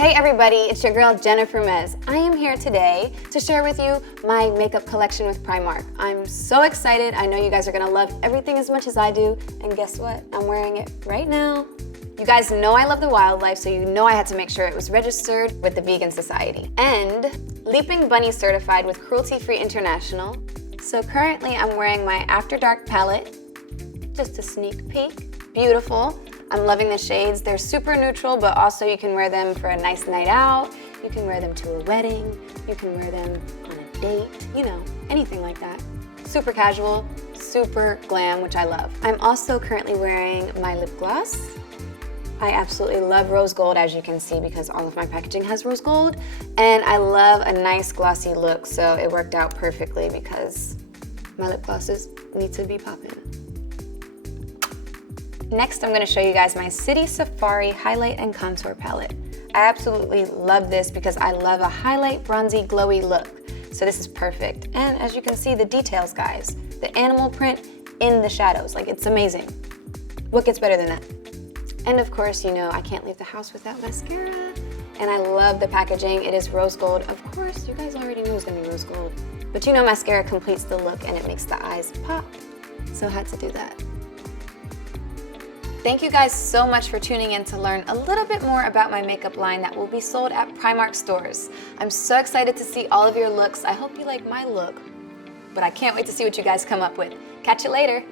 Hey everybody, it's your girl Jena Frumes. I am here today to share with you my makeup collection with Primark. I'm so excited. I know you guys are gonna love everything as much as I do. And guess what? I'm wearing it right now. You guys know I love the wildlife, so you know I had to make sure it was registered with the Vegan Society. And Leaping Bunny certified with Cruelty Free International. So currently I'm wearing my After Dark palette. Just a sneak peek. Beautiful. I'm loving the shades. They're super neutral, but also you can wear them for a nice night out. You can wear them to a wedding. You can wear them on a date, you know, anything like that. Super casual, super glam, which I love. I'm also currently wearing my lip gloss. I absolutely love rose gold, as you can see, because all of my packaging has rose gold. And I love a nice glossy look, so it worked out perfectly because my lip glosses need to be popping. Next, I'm gonna show you guys my City Safari Highlight and Contour Palette. I absolutely love this because I love a highlight, bronzy, glowy look. So this is perfect. And as you can see, the details, guys. The animal print in the shadows, like it's amazing. What gets better than that? And of course, you know, I can't leave the house without mascara. And I love the packaging. It is rose gold. Of course, you guys already knew it was gonna be rose gold. But you know mascara completes the look and it makes the eyes pop. So I had to do that. Thank you guys so much for tuning in to learn a little bit more about my makeup line that will be sold at Primark stores. I'm so excited to see all of your looks. I hope you like my look, but I can't wait to see what you guys come up with. Catch you later.